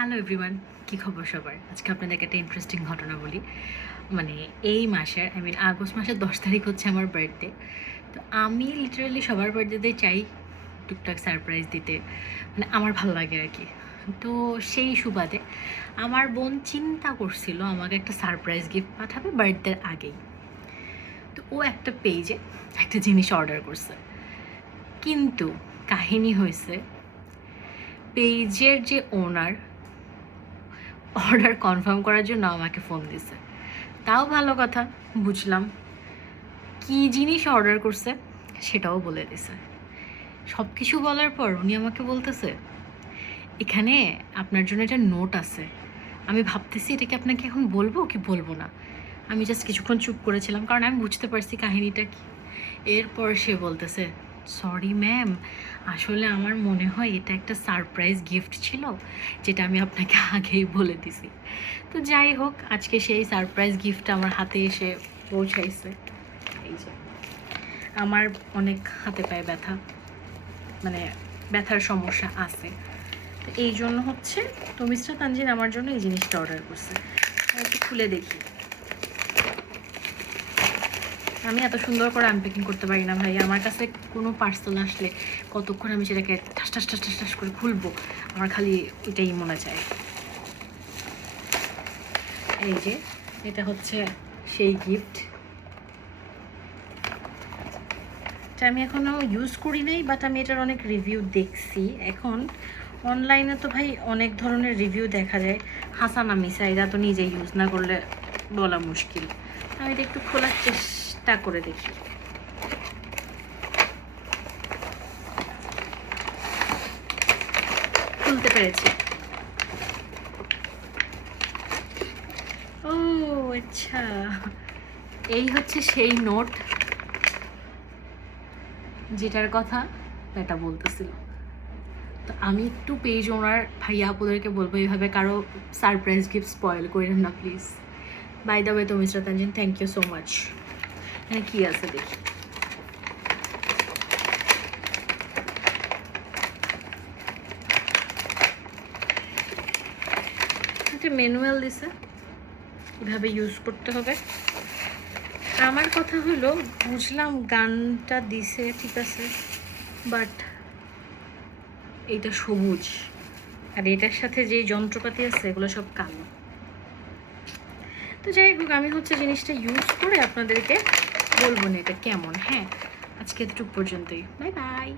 Hello everyone, কী খবর সবার? আজকে আপনাদেরকে একটা ইন্টারেস্টিং ঘটনা বলি। মানে এই মাসের আগস্ট মাসের 10 তারিখ হচ্ছে আমার বার্থডে। তো আমি লিটারালি সবার বার্থডেতেই চাই টুকটাক সারপ্রাইজ দিতে, মানে আমার ভালো লাগে আর কি। তো সেই সুবাদে আমার বোন চিন্তা করছিল আমাকে একটা সারপ্রাইজ গিফট পাঠাবে বার্থডের আগেই। তো ও একটা পেজে একটা জিনিস অর্ডার করছে, কিন্তু কাহিনী হয়েছে পেজের যে ওনার অর্ডার কনফার্ম করার জন্য আমাকে ফোন দিছে। তাও ভালো কথা, বুঝলাম কী জিনিস অর্ডার করছে সেটাও বলে দিছে। সব কিছু বলার পর উনি আমাকে বলতেছে, এখানে আপনার জন্য একটা নোট আছে। আমি ভাবতেছি এটা কি আপনাকে এখন বলবো কি বলবো না। আমি জাস্ট কিছুক্ষণ চুপ করেছিলাম, কারণ আমি বুঝতে পারছি কাহিনীটা কি। এরপর সে বলতেছে, সরি ম্যাম, আসলে আমার মনে হয় এটা একটা সারপ্রাইজ গিফট ছিল, যেটা আমি আপনাকে আগেই বলে দিছি। তো যাই হোক, আজকে সেই সারপ্রাইজ গিফটটা আমার হাতে এসে পৌঁছাইছে। এই যে আমার অনেক হাতে পায়ে ব্যথা, মানে ব্যথার সমস্যা আছে, তো এই জন্য হচ্ছে তমিশ্রা তানজিন আমার জন্য এই জিনিসটা অর্ডার করছে। একটু খুলে দেখি। আমি এত সুন্দর করে আনপ্যাকিং করতে পারি না ভাই। আমার কাছে কোনো পার্সেল আসলে কতক্ষণ আমি সেটাকে ঠাস ঠাস ঠাস ঠাস ঠাস করে খুলবো, আমার খালি ওইটাই মনে চায়। এই যে এটা হচ্ছে সেই গিফট, এটা আমি এখনও ইউজ করি নাই, বাট আমি এটার অনেক রিভিউ দেখছি। এখন অনলাইনে তো ভাই অনেক ধরনের রিভিউ দেখা যায়, হাসা না মিশা, এরা তো নিজে ইউজ না করলে বলা মুশকিল। আমি এটা একটু খোলার চেষ্টা করে দেখি। খুলতে পেরেছি। ও আচ্ছা, এই হচ্ছে সেই নোট যেটার কথা এটা বলতেছিল। তো আমি একটু পেজ ওনার ভাইয়া আপুদেরকে বলবো এইভাবে কারো সারপ্রাইজ গিফট স্পয়েল করেন না please. By the way Tamishra Tanzin, thank you so much. হ্যাঁ, কী আছে দেখি। একটা ম্যানুয়াল দিছে, এভাবে ইউজ করতে হবে। আমার কথা হলো, বুঝলাম গানটা দিছে ঠিক আছে, বাট এইটা সবুজ আর এটার সাথে যে যন্ত্রপাতি আছে এগুলো সব কালো। তো যাই হোক, আমি হচ্ছে জিনিসটা ইউজ করে আপনাদেরকে বলবো না এটা কেমন। হ্যাঁ, আজকে এতটুকু পর্যন্তই। Bye bye.